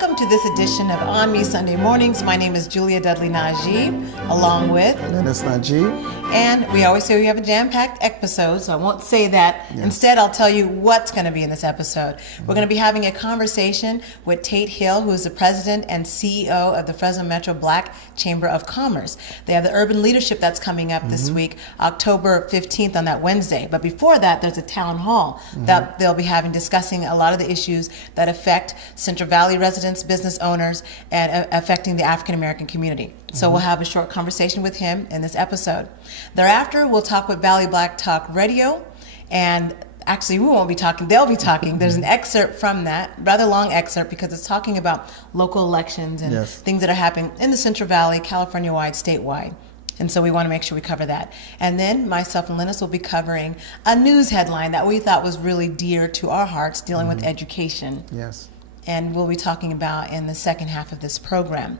Welcome to this edition of ONME Sunday Mornings. My name is Julia Dudley Najee, along with Lennice Najee. And we always say we have a jam-packed episode, so I won't say that. Yes. Instead, I'll tell you what's going to be in this episode. We're going to be having a conversation with Tate Hill, who is the president and CEO of the Fresno Metro Black Chamber of Commerce. They have the Urban Leadership that's coming up this week, October 15th on that Wednesday. But before that, there's a town hall that they'll be having discussing a lot of the issues that affect Central Valley residents, business owners, and affecting the African American community. So we'll have a short conversation with him in this episode. Thereafter, we'll talk with Valley Black Talk Radio, and actually we won't be talking, they'll be talking. There's an excerpt from that, rather long excerpt, because it's talking about local elections and things that are happening in the Central Valley, California-wide, statewide. And so we want to make sure we cover that. And then myself and Lennice will be covering a news headline that we thought was really dear to our hearts, dealing with education. Yes. And we'll be talking about in the second half of this program.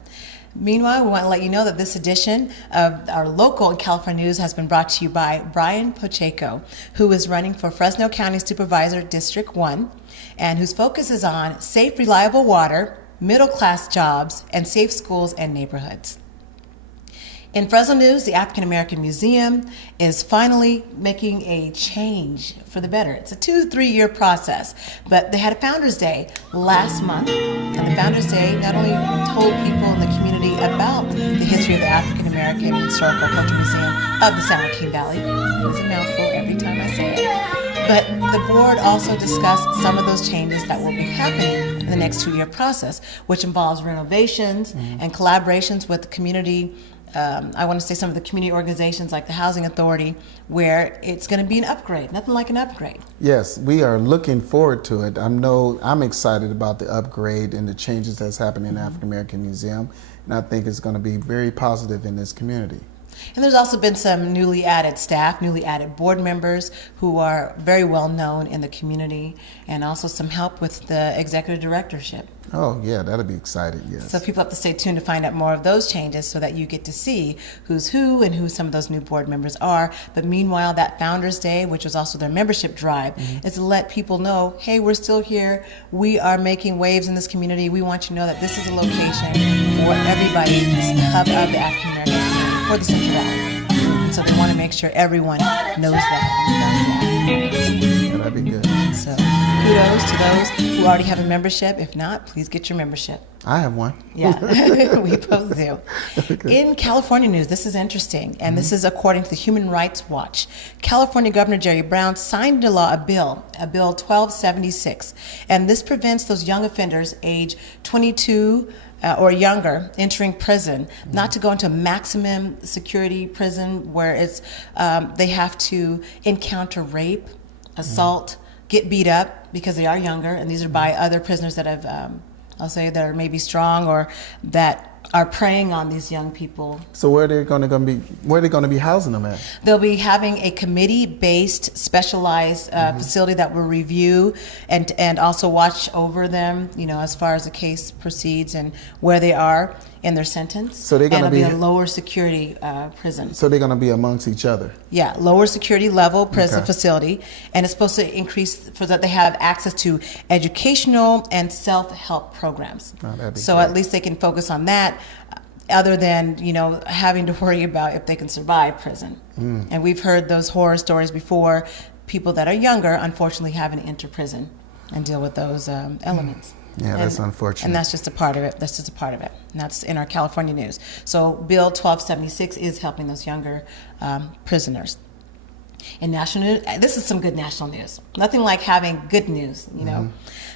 Meanwhile, we want to let you know that this edition of our local California news has been brought to you by Brian Pacheco, who is running for Fresno County Supervisor District 1, and whose focus is on safe, reliable water, middle-class jobs, and safe schools and neighborhoods. In Fresno news, the African American Museum is finally making a change for the better. It's a 2-3 year process, but they had a Founders Day last month, and the Founders Day not only told people in the community about the history of the African American Historical Cultural Museum of the San Joaquin Valley. It was a mouthful every time I say it. But the board also discussed some of those changes that will be happening in the next 2-year process, which involves renovations and collaborations with the community. I want to say some of the community organizations like the Housing Authority, where it's going to be an upgrade, nothing like an upgrade. Yes, we are looking forward to it. I'm excited about the upgrade and the changes that's happening in the African American Museum, and I think it's going to be very positive in this community. And there's also been some newly added staff, newly added board members who are very well known in the community, and also some help with the executive directorship. Oh, yeah, that'll be exciting, yes. So people have to stay tuned to find out more of those changes so that you get to see who's who and who some of those new board members are. But meanwhile, that Founders Day, which was also their membership drive, is to let people know, hey, we're still here. We are making waves in this community. We want you to know that this is a location for everybody, this hub of the African American community for the Central Valley. And so they want to make sure everyone knows that. Yeah, that'd be good. So kudos to those who already have a membership. If not, please get your membership. I have one. Yeah, we both do. Okay. In California news, this is interesting, and this is according to the Human Rights Watch. California Governor Jerry Brown signed into law a bill 1276, and this prevents those young offenders age 22 or younger entering prison not to go into a maximum security prison where it's they have to encounter rape, assault, get beat up because they are younger, and these are by other prisoners that have, I'll say, that are maybe strong or that are preying on these young people. So where are they going to be housing them at? They'll be having a committee-based, specialized facility that will review and also watch over them, as far as the case proceeds and where they are in their sentence. So they're going to be a lower security prison. So they're going to be amongst each other. Yeah, lower security level prison facility, and it's supposed to increase so that they have access to educational and self-help programs. Oh, that'd be so great. At least they can focus on that, other than having to worry about if they can survive prison. And we've heard those horror stories before. People that are younger, unfortunately, having to enter prison and deal with those elements. Yeah, that's unfortunate. And that's just a part of it. And that's in our California news. So Bill 1276 is helping those younger prisoners. In national news, this is some good national news. Nothing like having good news,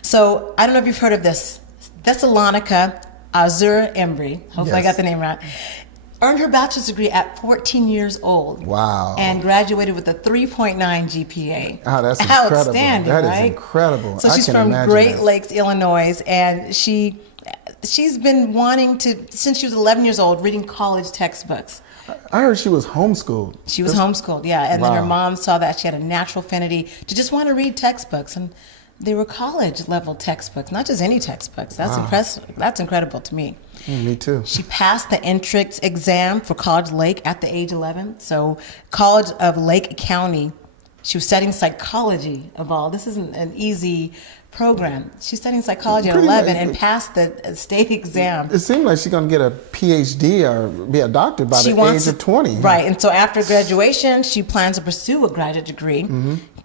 So I don't know if you've heard of this. Thessalonica Azur Embry, hopefully I got the name right, earned her bachelor's degree at 14 years old. Wow. And graduated with a 3.9 GPA. Oh, that's incredible. Outstanding, That right? is incredible. So she's from Great Lakes, Illinois, and she's been wanting to, since she was 11 years old, reading college textbooks. I heard she was homeschooled. She was homeschooled, yeah. And then her mom saw that she had a natural affinity to just want to read textbooks. And they were college-level textbooks, not just any textbooks. That's impressive. That's incredible to me. Me too. She passed the entrance exam for College Lake at the age 11. So College of Lake County, she was studying psychology of all. This isn't an easy program. She's studying psychology at Pretty 11 much. and passed the state exam. It seems like she's going to get a PhD or be a doctor by the age of 20. Right, and so after graduation, she plans to pursue a graduate degree.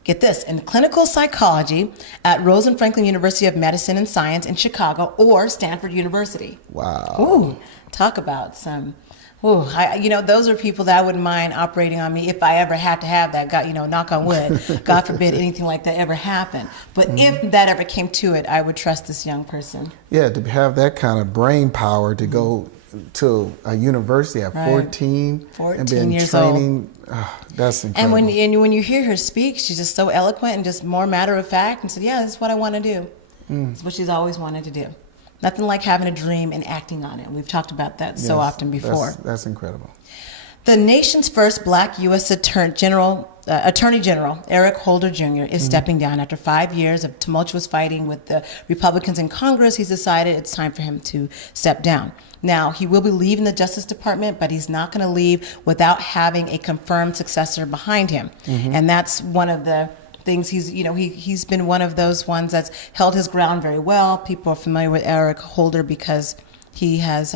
Get this, in clinical psychology at Rose and Franklin University of Medicine and Science in Chicago or Stanford University. Wow. Ooh, talk about some. Ooh, those are people that I wouldn't mind operating on me if I ever had to have that. God, knock on wood. God forbid anything like that ever happened. But if that ever came to it, I would trust this young person. Yeah, to have that kind of brain power to go to a university at 14 and been years training. That's incredible. And when you hear her speak, she's just so eloquent and just more matter of fact and said, yeah, this is what I want to do. It's what she's always wanted to do. Nothing like having a dream and acting on it. We've talked about that so often before. That's incredible. The nation's first black U.S. Attorney General, Eric Holder Jr., is stepping down after 5 years of tumultuous fighting with the Republicans in Congress. He's decided it's time for him to step down. Now, he will be leaving the Justice Department, but he's not going to leave without having a confirmed successor behind him. And that's one of the things. He's been one of those ones that's held his ground very well. People are familiar with Eric Holder because he has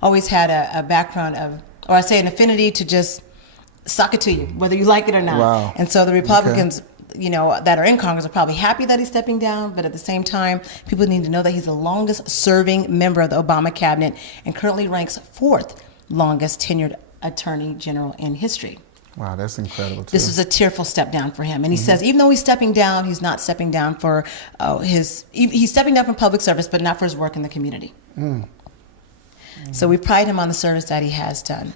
always had a background of, or I say an affinity to just suck it to you, whether you like it or not. Wow. And so the Republicans, that are in Congress are probably happy that he's stepping down, but at the same time, people need to know that he's the longest serving member of the Obama cabinet and currently ranks 4th longest tenured attorney general in history. Wow, that's incredible too. This was a tearful step down for him. And he says even though he's stepping down, he's not stepping down for he's stepping down from public service, but not for his work in the community. So we pride him on the service that he has done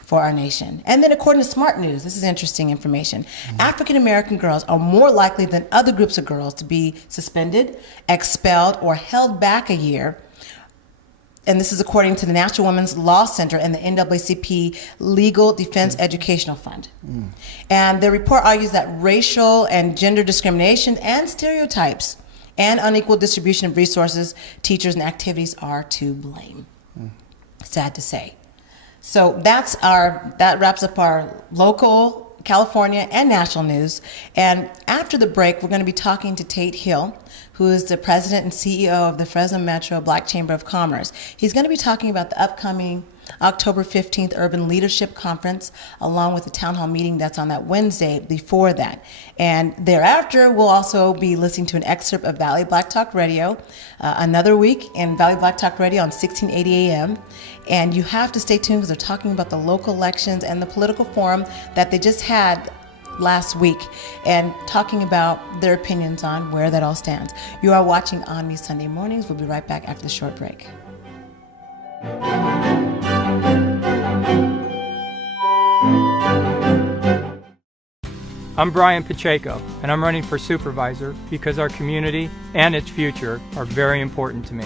for our nation. And then according to Smart News, this is interesting information, African American girls are more likely than other groups of girls to be suspended, expelled, or held back a year. And this is according to the National Women's Law Center and the NAACP Legal Defense Educational Fund. And the report argues that racial and gender discrimination and stereotypes and unequal distribution of resources, teachers, and activities are to blame. Sad to say. So that wraps up our local, California, and national news. And after the break, we're going to be talking to Tate Hill, who is the president and CEO of the Fresno Metro Black Chamber of Commerce. He's going to be talking about the upcoming October 15th Urban Leadership Conference, along with the town hall meeting that's on that Wednesday before that. And thereafter, we'll also be listening to an excerpt of Valley Black Talk Radio, another week in Valley Black Talk Radio on 1680 AM. And you have to stay tuned because they're talking about the local elections and the political forum that they just had last week and talking about their opinions on where that all stands. You are watching ONME Sunday Mornings. We'll be right back after the short break. I'm Brian Pacheco, and I'm running for supervisor because our community and its future are very important to me.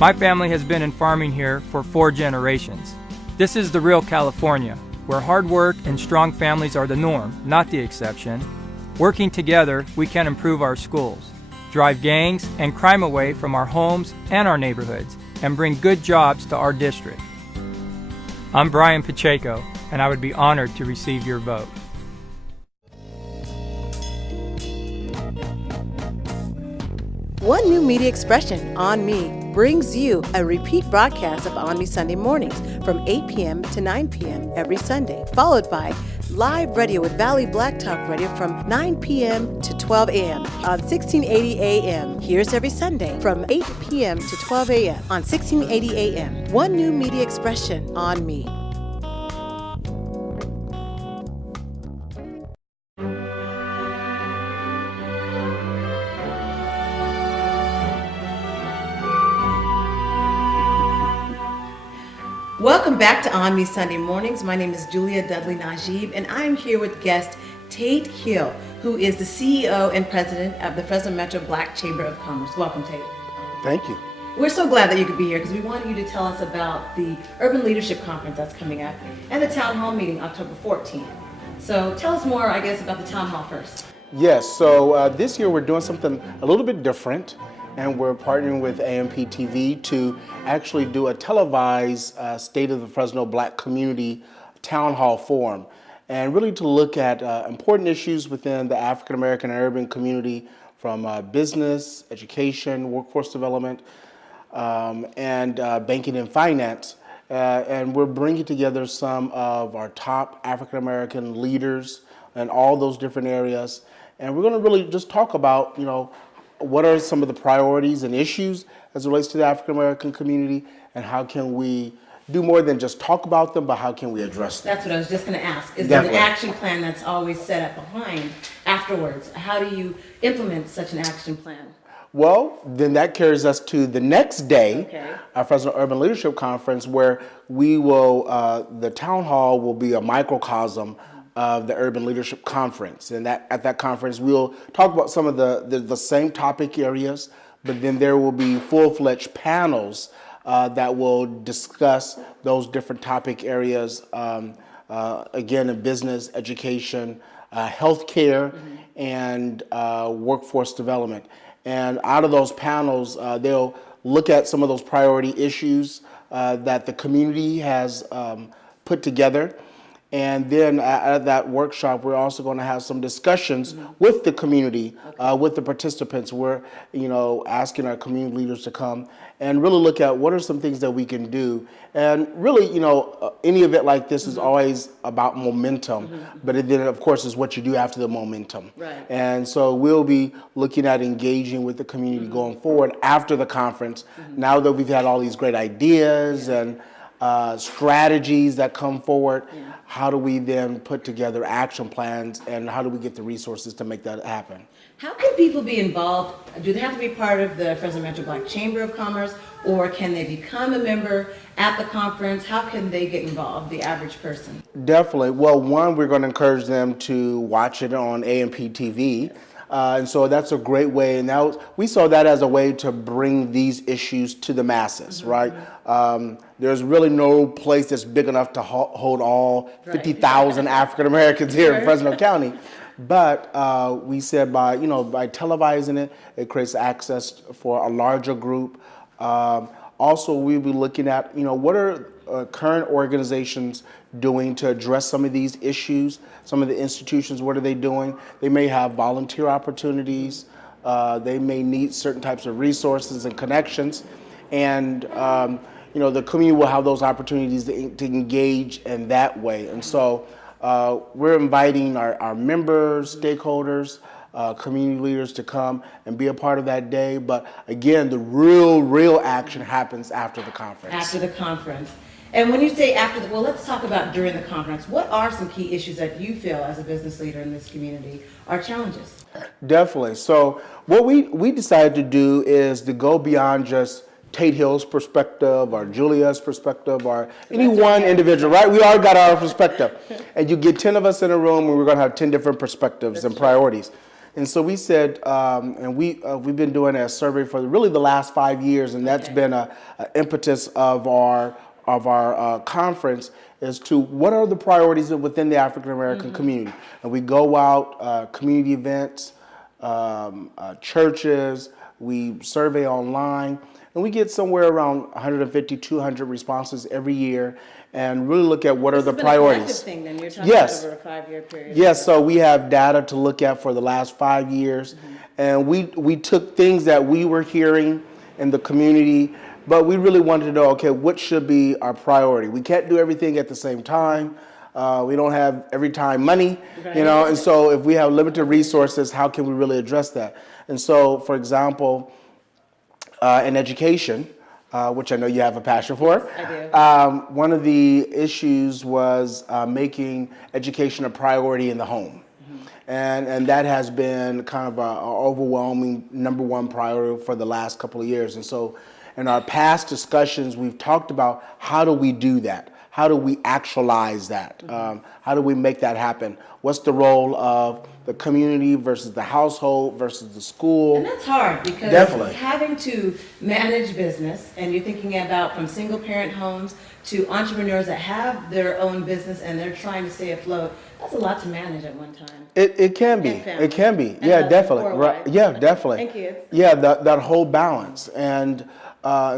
My family has been in farming here for 4 generations. This is the real California, where hard work and strong families are the norm, not the exception. Working together, we can improve our schools, drive gangs and crime away from our homes and our neighborhoods, and bring good jobs to our district. I'm Brian Pacheco, and I would be honored to receive your vote. One New Media Expression, ONME, brings you a repeat broadcast of ONME Sunday Mornings from 8 p.m. to 9 p.m. every Sunday, followed by live radio with Valley Black Talk Radio from 9 p.m. to 12 a.m. on 1680 a.m. Here's every Sunday from 8 p.m. to 12 a.m. on 1680 a.m. One New Media Expression, ONME. Welcome back to ONME Sunday Mornings. My name is Julia Dudley Najib, and I am here with guest Tate Hill, who is the CEO and president of the Fresno Metro Black Chamber of Commerce. Welcome, Tate. Thank you. We're so glad that you could be here because we wanted you to tell us about the Urban Leadership Conference that's coming up and the town hall meeting October 14th. So tell us more, I guess, about the town hall first. Yes, so this year we're doing something a little bit different, and we're partnering with AMP TV to actually do a televised State of the Fresno Black Community Town Hall Forum, and really to look at important issues within the African American and urban community from business, education, workforce development, and banking and finance. And we're bringing together some of our top African American leaders in all those different areas. And we're going to really just talk about, what are some of the priorities and issues as it relates to the African American community, and how can we do more than just talk about them, but how can we address them? That's what I was just going to ask. Is Definitely. there an action plan that's always set up behind afterwards? How do you implement such an action plan? Well, then that carries us to the next day, Okay. our Fresno Urban Leadership Conference, where we will, the town hall will be a microcosm of the Urban Leadership Conference. And at that conference, we'll talk about some of the same topic areas, but then there will be full-fledged panels that will discuss those different topic areas, again, in business, education, healthcare, and workforce development. And out of those panels, they'll look at some of those priority issues that the community has put together. And then at that workshop, we're also going to have some discussions with the community, with the participants. We're, asking our community leaders to come and really look at what are some things that we can do. And really, any event like this is always about momentum, but it then, of course, is what you do after the momentum. Right. And so we'll be looking at engaging with the community going forward after the conference. Now that we've had all these great ideas and strategies that come forward, how do we then put together action plans, and how do we get the resources to make that happen? How can people be involved? Do they have to be part of the Fresno Metro Black Chamber of Commerce, or can they become a member at the conference? How can they get involved, the average person? Definitely. Well, one, we're going to encourage them to watch it on AMP TV. And so that's a great way. And now we saw that as a way to bring these issues to the masses, right? There's really no place that's big enough to hold all 50,000 African Americans here in Fresno County. But we said by televising it, it creates access for a larger group. Also, we'll be looking at, what are current organizations doing to address some of these issues? Some of the institutions, what are they doing? They may have volunteer opportunities. They may need certain types of resources and connections. And, the community will have those opportunities to engage in that way. And so we're inviting our members, stakeholders, community leaders to come and be a part of that day. But again, the real action happens after the conference. After the conference. And when you say after well, let's talk about during the conference. What are some key issues that you feel as a business leader in this community are challenges? Definitely. So what we decided to do is to go beyond just Tate Hill's perspective or Julia's perspective or any one individual, right? We all got our perspective. And you get 10 of us in a room and we're going to have 10 different perspectives and priorities. And so we said, and we've been doing a survey for really the last 5 years, and that's been an impetus of our conference as to what are the priorities within the African American community. And we go out, community events, churches, we survey online, and we get somewhere around 150, 200 responses every year, and really look at what are the priorities. This has been a collective thing, then you're talking about over a 5-year period. Yes, so we have data to look at for the last 5 years, and we took things that we were hearing in the community, but we really wanted to know, okay, what should be our priority? We can't do everything at the same time. We don't have every time money, and so if we have limited resources, how can we really address that? And so, for example, in education, which I know you have a passion for. I do. One of the issues was making education a priority in the home. And that has been kind of an overwhelming number one priority for the last couple of years. And so in our past discussions, we've talked about how do we do that? How do we actualize that? How do we make that happen? What's the role of the community versus the household versus the school? And that's hard because having to manage business, and you're thinking about from single parent homes to entrepreneurs that have their own business and they're trying to stay afloat, that's a lot to manage at one time. It can be. It can be. Yeah, definitely. Right. Yeah, definitely. And kids. Yeah, that whole balance. And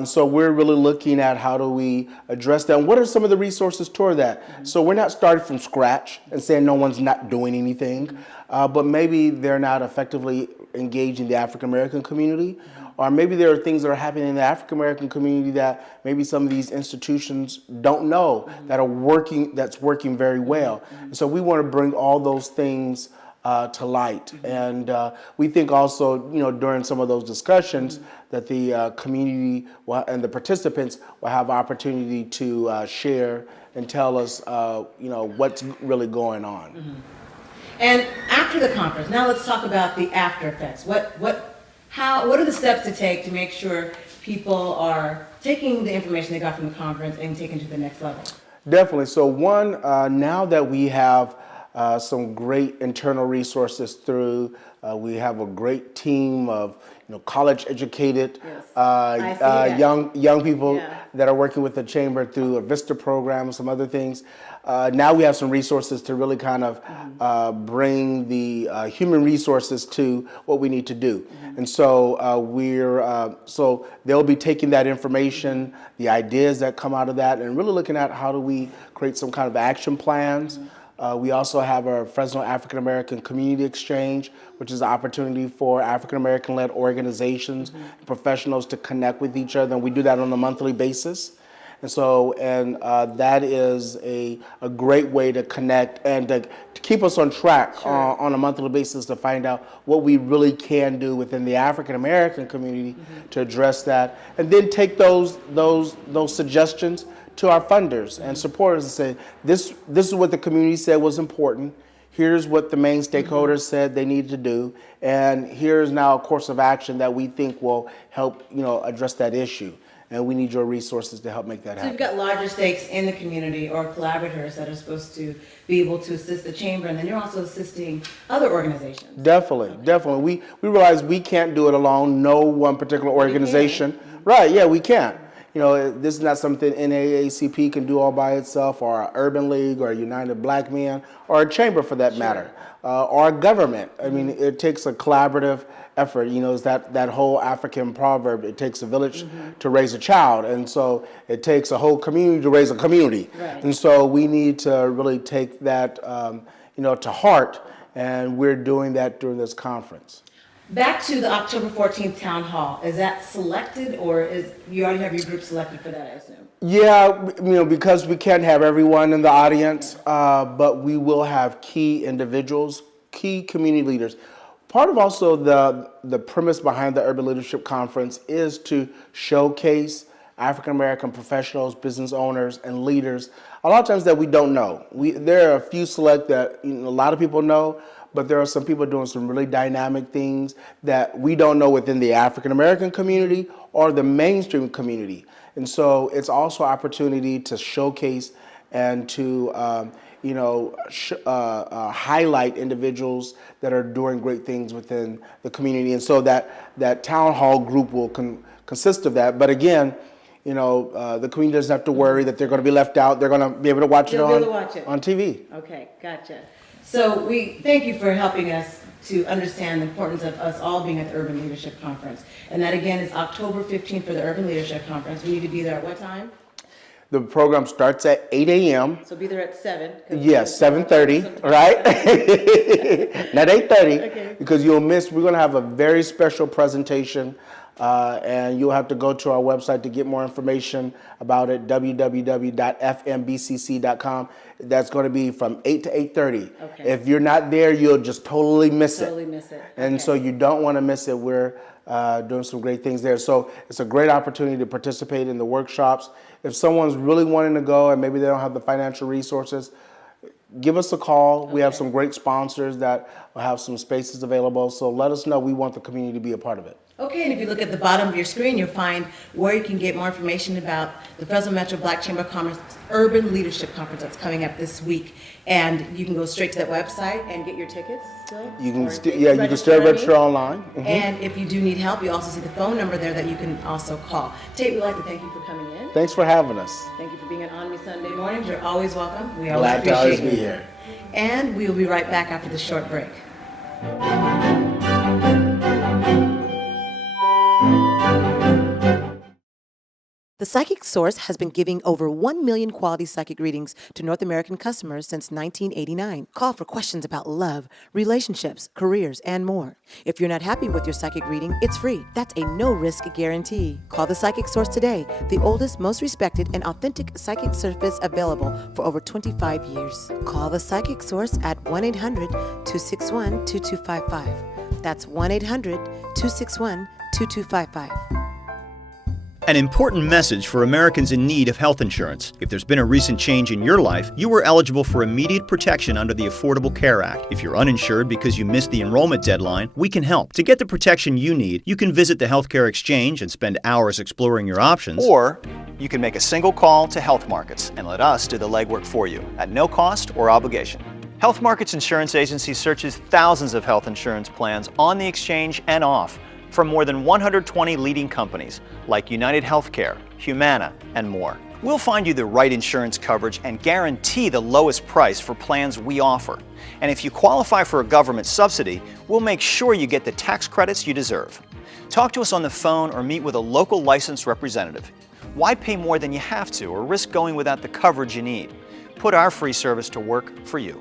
so we're really looking at how do we address that and what are some of the resources toward that. So we're not starting from scratch and saying no one's not doing anything, but maybe they're not effectively engaging the African American community, or maybe there are things that are happening in the African American community that maybe some of these institutions don't know that are working, that's working very well. And so we want to bring all those things to light. And we think also, during some of those discussions that the community and the participants will have opportunity to share and tell us, what's really going on. And after the conference, now let's talk about the after effects. What are the steps to take to make sure people are taking the information they got from the conference and taking it to the next level? Definitely. So one, now that we have some great internal resources through, we have a great team of college educated young people that are working with the chamber through a VISTA program and some other things. Now we have some resources to really kind of bring the human resources to what we need to do. And so so they'll be taking that information, the ideas that come out of that, and really looking at how do we create some kind of action plans. We also have our Fresno African American Community Exchange, which is an opportunity for African American led organizations and professionals to connect with each other, and we do that on a monthly basis. And so, that is a great way to connect and to keep us on track on a monthly basis to find out what we really can do within the African American community to address that, and then take those suggestions to our funders and supporters and say, this is what the community said was important. Here's what the main stakeholders said they needed to do, and here's now a course of action that we think will help address that issue. And we need your resources to help make that happen. So you've got larger stakes in the community or collaborators that are supposed to be able to assist the chamber, and then you're also assisting other organizations. Definitely. We realize we can't do it alone. No one particular organization. Right, yeah, we can't. This is not something NAACP can do all by itself, or our Urban League, or United Black Men, or a chamber for that matter, or a government. I mean, it takes a collaborative effort. It's that whole African proverb, it takes a village to raise a child. And so it takes a whole community to raise a community. Right. And so we need to really take that, to heart, and we're doing that during this conference. Back to the October 14th town hall. Is that selected, or you already have your group selected for that, I assume? Yeah, because we can't have everyone in the audience, but we will have key individuals, key community leaders. Part of also the premise behind the Urban Leadership Conference is to showcase African American professionals, business owners, and leaders. A lot of times that we don't know. There are a few select that a lot of people know, but there are some people doing some really dynamic things that we don't know within the African American community or the mainstream community. And so it's also an opportunity to showcase and to highlight individuals that are doing great things within the community. And so that town hall group will consist of that. But again, the community doesn't have to worry that they're going to be left out. They're going to be able to watch it on TV. Okay, gotcha. So we thank you for helping us to understand the importance of us all being at the Urban Leadership Conference. And that again is October 15th for the Urban Leadership Conference. We need to be there at what time? The program starts at 8 a.m. So be there at 7. Yes, 7:30, right? Not 8:30, because you'll miss, we're going to have a very special presentation, and you'll have to go to our website to get more information about it, www.fmbcc.com. That's going to be from 8 to 8:30. Okay. If you're not there, you'll just totally miss it. And so you don't want to miss it. We're doing some great things there. So it's a great opportunity to participate in the workshops. If someone's really wanting to go and maybe they don't have the financial resources, give us a call. We have some great sponsors that will have some spaces available. So let us know. We want the community to be a part of it. Okay, and if you look at the bottom of your screen, you'll find where you can get more information about the Fresno Metro Black Chamber of Commerce Urban Leadership Conference that's coming up this week. And you can go straight to that website and get your tickets still. You can still register online. And if you do need help, you also see the phone number there that you can also call. Tate, we'd like to thank you for coming in. Thanks for having us. Thank you for being on ONME Sunday Mornings. You're always welcome. We always Glad to always be here. And we will be right back after this short break. The Psychic Source has been giving over 1 million quality psychic readings to North American customers since 1989. Call for questions about love, relationships, careers, and more. If you're not happy with your psychic reading, it's free. That's a no-risk guarantee. Call the Psychic Source today, the oldest, most respected, and authentic psychic service available for over 25 years. Call the Psychic Source at 1-800-261-2255. That's 1-800-261-2255. An important message for Americans in need of health insurance. If there's been a recent change in your life, you are eligible for immediate protection under the Affordable Care Act. If you're uninsured because you missed the enrollment deadline, we can help. To get the protection you need, you can visit the Healthcare Exchange and spend hours exploring your options. Or you can make a single call to Health Markets and let us do the legwork for you at no cost or obligation. Health Markets Insurance Agency searches thousands of health insurance plans on the exchange and off from more than 120 leading companies like United Healthcare, Humana, and more. We'll find you the right insurance coverage and guarantee the lowest price for plans we offer. And if you qualify for a government subsidy, we'll make sure you get the tax credits you deserve. Talk to us on the phone or meet with a local licensed representative. Why pay more than you have to or risk going without the coverage you need? Put our free service to work for you.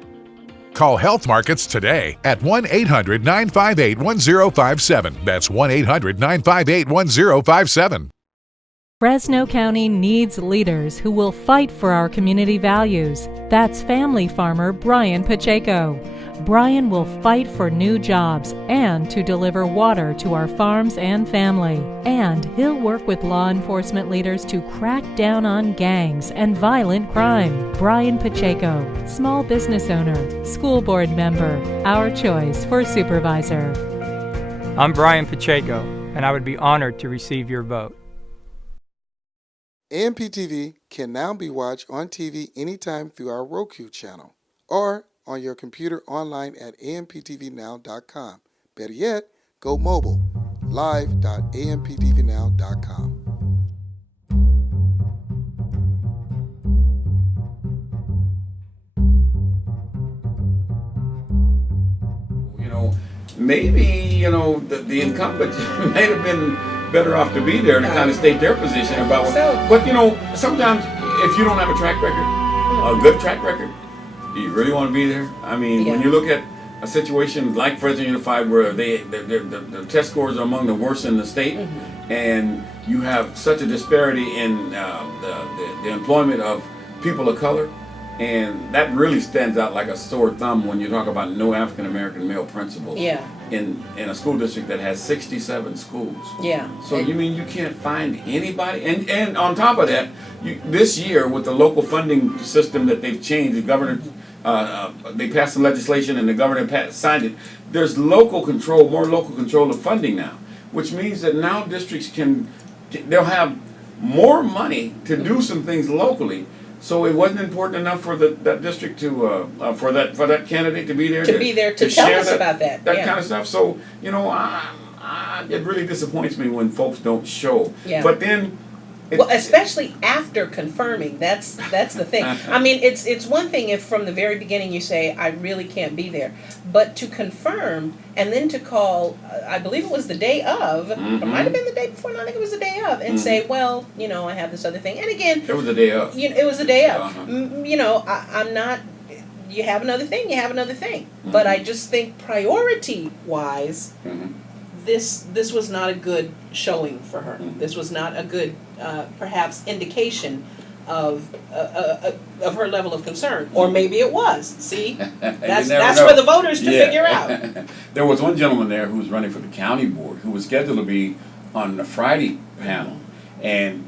Call Health Markets today at 1-800-958-1057. That's 1-800-958-1057. Fresno County needs leaders who will fight for our community values. That's family farmer Brian Pacheco. Brian will fight for new jobs and to deliver water to our farms and family. And he'll work with law enforcement leaders to crack down on gangs and violent crime. Brian Pacheco, small business owner, school board member, our choice for supervisor. I'm Brian Pacheco, and I would be honored to receive your vote. AMP-TV can now be watched on TV anytime through our Roku channel or on your computer online at amptvnow.com. Better yet, go mobile, live.amptvnow.com. Maybe, the incumbent might have been better off to be there to kind of state their position about what. But, sometimes if you don't have a track record, a good track record, do you really want to be there? I mean, when you look at a situation like Fresno Unified where the test scores are among the worst in the state, and you have such a disparity in the employment of people of color, and that really stands out like a sore thumb when you talk about no African American male principals in a school district that has 67 schools. So you mean you can't find anybody? And on top of that, this year with the local funding system that they've changed, the governor they passed some legislation and the governor signed it. There's local control, more local control of funding now, which means that now districts they'll have more money to do some things locally. So it wasn't important enough for that district to for that candidate to be there to tell us about that kind of stuff. So it really disappoints me when folks don't show. But then. Especially after confirming, that's the thing. I mean, it's one thing if from the very beginning you say, I really can't be there. But to confirm and then to call, I believe it was the day of, it might have been the day before, no, I think it was the day of, and say, well, I have this other thing. And again, it was the day of. It was the day of. I'm not, you have another thing, But I just think priority-wise, this was not a good showing for her. This was not a good, perhaps, indication of her level of concern, or maybe it was. See, that's for the voters to figure out. There was one gentleman there who was running for the county board who was scheduled to be on the Friday panel, and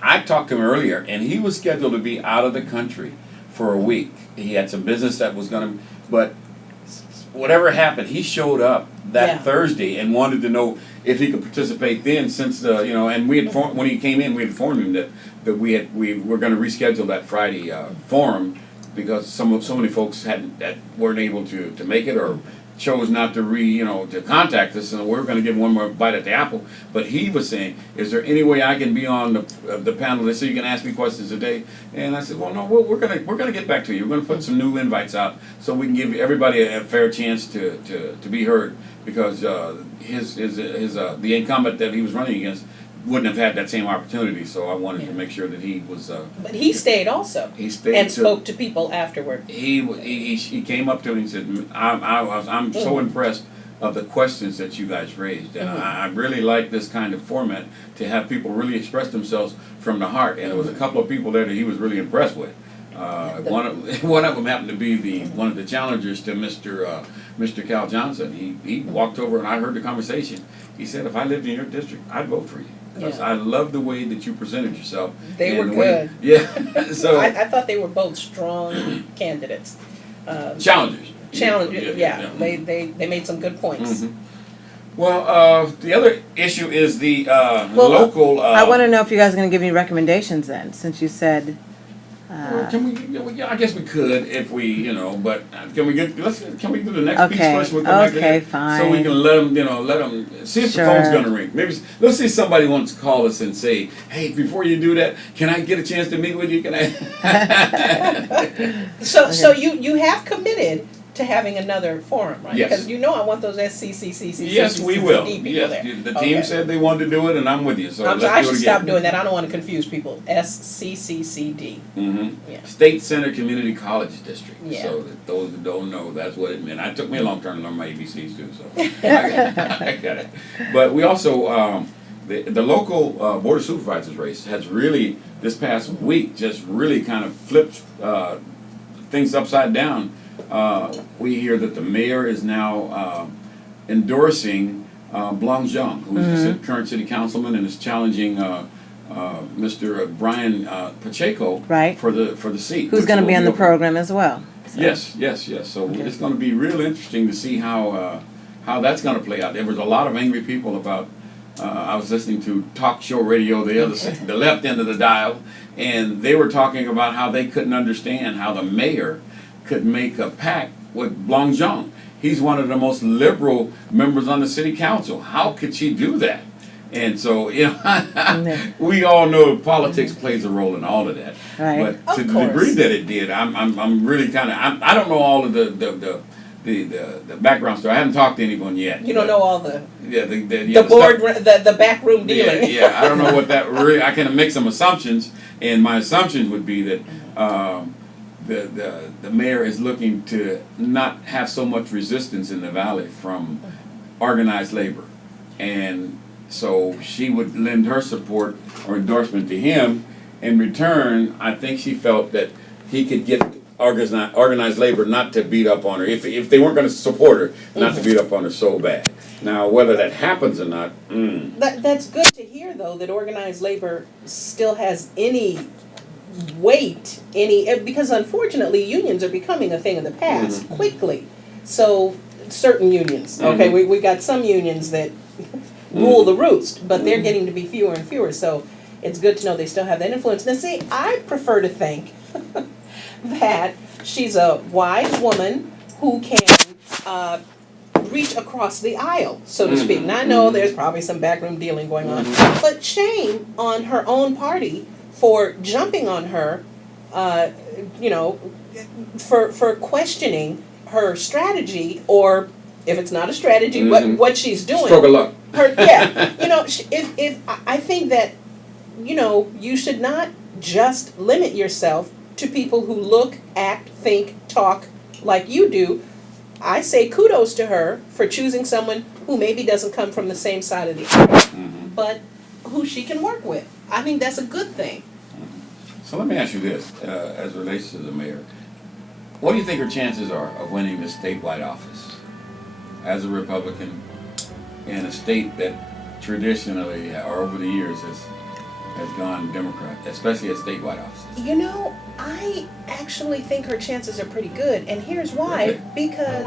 I talked to him earlier, and he was scheduled to be out of the country for a week. He had some business that was going to, but whatever happened, he showed up that Thursday and wanted to know if he could participate then, since and we had when he came in, we informed him that we were going to reschedule that Friday forum because so many folks that weren't able to make it or chose not to to contact us, and we're going to give one more bite at the apple. But he was saying, is there any way I can be on the panel so you can ask me questions today? And I said, well, no, we're gonna get back to you. We're gonna put some new invites out so we can give everybody a fair chance to be heard, because the incumbent that he was running against wouldn't have had that same opportunity. So I wanted to make sure that he was. But he stayed also. He stayed and spoke to people afterward. He came up to me and said, "I'm so impressed of the questions that you guys raised, and I really like this kind of format to have people really express themselves from the heart." And there was a couple of people there that he was really impressed with. One of them happened to be one of the challengers to Mr. Cal Johnson. He walked over and I heard the conversation. He said, "If I lived in your district, I'd vote for you. Because I love the way that you presented yourself." They were good. So I thought they were both strong candidates. Challengers. Yeah. They made some good points. Well, the other issue is the local. I want to know if you guys are going to give me recommendations then, since you said. Can we? I guess we could if we, but can we do the next piece first? We'll come back to that, fine. So we can let them see if the phone's going to ring. Maybe let's see if somebody wants to call us and say, "Hey, before you do that, can I get a chance to meet with you? Can I?" So you have committed to having another forum, right? Yes. Because I want those SCCCC. Yes, we will. people Yes, there. the team said they wanted to do it, and I'm with you. So let's do it I should again. stop doing that. I don't want to confuse people. SCCCD. Yeah. State Center Community College District. Yeah. So that those that don't know, that's what it meant. It took me a long time to learn my ABCs too, so I got it. But we also, the local Board of Supervisors race has really, this past week, just really kind of flipped things upside down. We hear that the mayor is now endorsing Blang Zhang, who's the current city councilman and is challenging Mr. Brian Pacheco for the seat. Who's going to be on the program as well. So. Yes. So it's going to be real interesting to see how that's going to play out. There was a lot of angry people about. I was listening to talk show radio, the left end of the dial, and they were talking about how they couldn't understand how the mayor could make a pact with Blang Zhang. He's one of the most liberal members on the city council. How could she do that? And so, we all know politics plays a role in all of that. Right. But to the degree that it did, I'm really kind of, I don't know all of the background story. I haven't talked to anyone yet. You don't know all the the backroom dealing. Yeah, I don't know what that really. I can make some assumptions, and my assumptions would be that the mayor is looking to not have so much resistance in the valley from organized labor, and so she would lend her support or endorsement to him. In return, I think she felt that he could get organized labor not to beat up on her, if they weren't going to support her, not to beat up on her so bad. Now, whether that happens or not, That's good to hear, though, that organized labor still has any weight, because unfortunately unions are becoming a thing of the past quickly. So certain unions, we got some unions that rule the roost, but they're getting to be fewer and fewer. So it's good to know they still have that influence. Now, see, I prefer to think that she's a wise woman who can reach across the aisle, so to speak. And I know there's probably some backroom dealing going on, but shame on her own party for jumping on her, for questioning her strategy, or if it's not a strategy, what she's doing. Stroke of luck. If I think that, you should not just limit yourself to people who look, act, think, talk like you do. I say kudos to her for choosing someone who maybe doesn't come from the same side of the aisle, but who she can work with. I think that's a good thing. So let me ask you this, as it relates to the mayor. What do you think her chances are of winning the statewide office as a Republican in a state that traditionally, or over the years, has gone Democrat, especially at statewide offices? I actually think her chances are pretty good, and here's why. Really? Because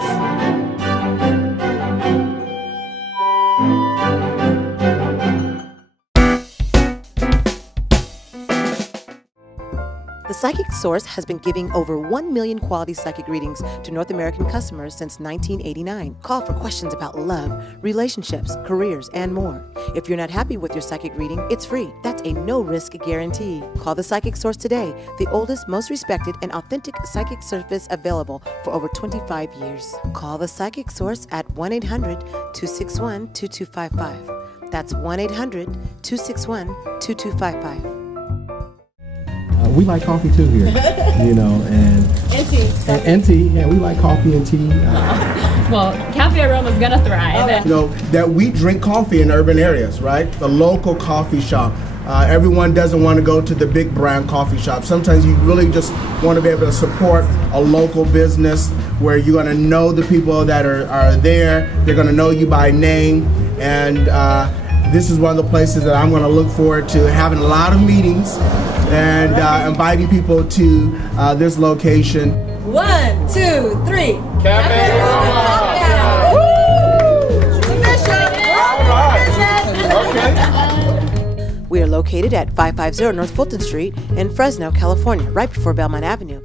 The Psychic Source has been giving over 1 million quality psychic readings to North American customers since 1989. Call for questions about love, relationships, careers, and more. If you're not happy with your psychic reading, it's free. That's a no-risk guarantee. Call The Psychic Source today, the oldest, most respected, and authentic psychic service available for over 25 years. Call The Psychic Source at 1-800-261-2255. That's 1-800-261-2255. We like coffee too here, and tea. And tea. Yeah, we like coffee and tea. Well, Cafe Aroma's gonna thrive. That we drink coffee in urban areas, right? The local coffee shop. Everyone doesn't want to go to the big brand coffee shop. Sometimes you really just want to be able to support a local business where you're going to know the people that are there. They're going to know you by name. And this is one of the places that I'm going to look forward to having a lot of meetings and inviting people to this location. 1, 2, 3. Cafe Aroma. We are located at 550 North Fulton Street in Fresno, California, right before Belmont Avenue.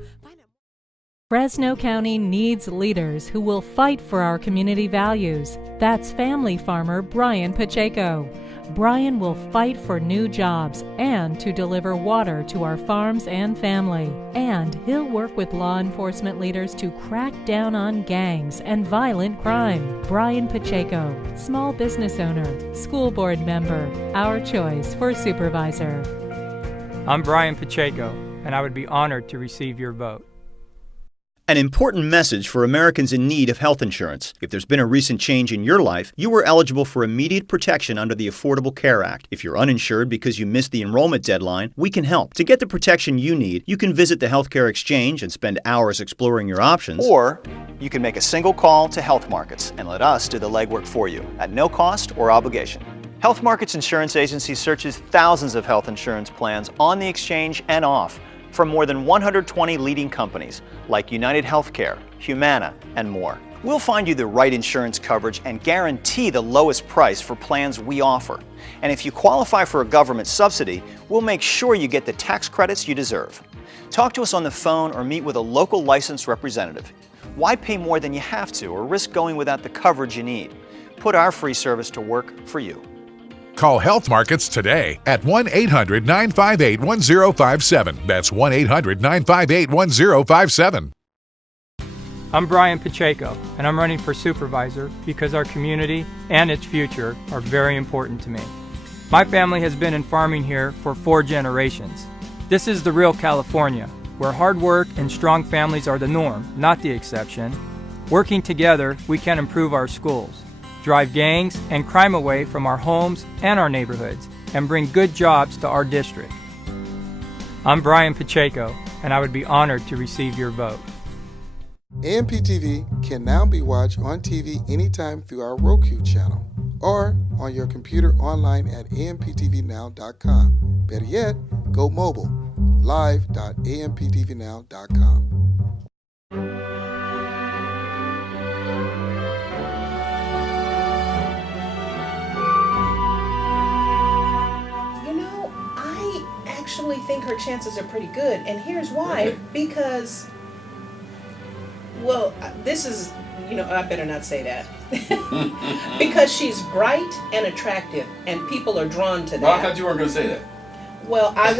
Fresno County needs leaders who will fight for our community values. That's family farmer Brian Pacheco. Brian will fight for new jobs and to deliver water to our farms and family. And he'll work with law enforcement leaders to crack down on gangs and violent crime. Brian Pacheco, small business owner, school board member, our choice for supervisor. I'm Brian Pacheco, and I would be honored to receive your vote. An important message for Americans in need of health insurance. If there's been a recent change in your life, you are eligible for immediate protection under the Affordable Care Act. If you're uninsured because you missed the enrollment deadline, we can help. To get the protection you need, you can visit the Healthcare Exchange and spend hours exploring your options. Or you can make a single call to Health Markets and let us do the legwork for you at no cost or obligation. Health Markets Insurance Agency searches thousands of health insurance plans on the exchange and off, from more than 120 leading companies like United Healthcare, Humana, and more. We'll find you the right insurance coverage and guarantee the lowest price for plans we offer. And if you qualify for a government subsidy, we'll make sure you get the tax credits you deserve. Talk to us on the phone or meet with a local licensed representative. Why pay more than you have to or risk going without the coverage you need? Put our free service to work for you. Call Health Markets today at 1-800-958-1057. That's 1-800-958-1057. I'm Brian Pacheco, and I'm running for supervisor because our community and its future are very important to me. My family has been in farming here for 4 generations. This is the real California, where hard work and strong families are the norm, not the exception. Working together, we can improve our schools, drive gangs and crime away from our homes and our neighborhoods, and bring good jobs to our district. I'm Brian Pacheco, and I would be honored to receive your vote. AMP TV can now be watched on TV anytime through our Roku channel or on your computer online at amptvnow.com. Better yet, go mobile, live.amptvnow.com. I think her chances are pretty good, and here's why. Really? Because, well, this is, I better not say that. Because she's bright and attractive, and people are drawn to that. Well, I thought you weren't going to say that. Well, I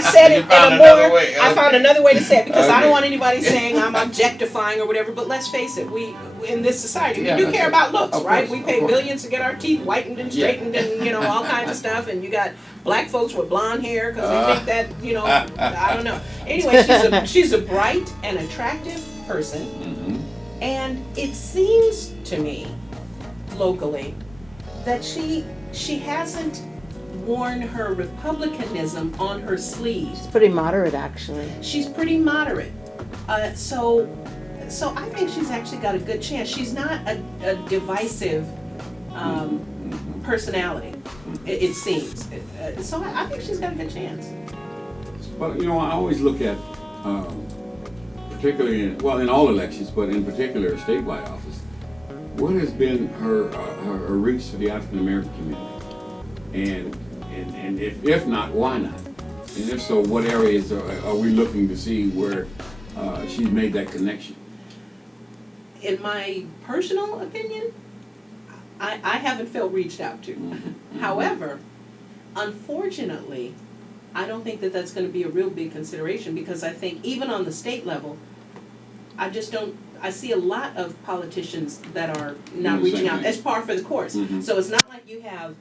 said it in a more, I found another way to say it, because I don't want anybody saying I'm objectifying or whatever, but let's face it, we, in this society, we do care about looks, right? We pay billions to get our teeth whitened and straightened and, all kinds of stuff, and you got black folks with blonde hair, because they think that, I don't know. Anyway, she's a bright and attractive person, and it seems to me, locally, that she hasn't worn her republicanism on her sleeve. She's pretty moderate, actually. She's pretty moderate. So I think she's actually got a good chance. She's not a divisive personality, it seems. So I think she's got a good chance. Well, I always look at, particularly in all elections, but in particular a statewide office, what has been her reach to the African American community? And if not, why not? And if so, what areas are we looking to see where she's made that connection? In my personal opinion, I haven't felt reached out to. However, unfortunately, I don't think that that's going to be a real big consideration, because I think even on the state level, I see a lot of politicians that are not reaching out as par for the course. So it's not like you have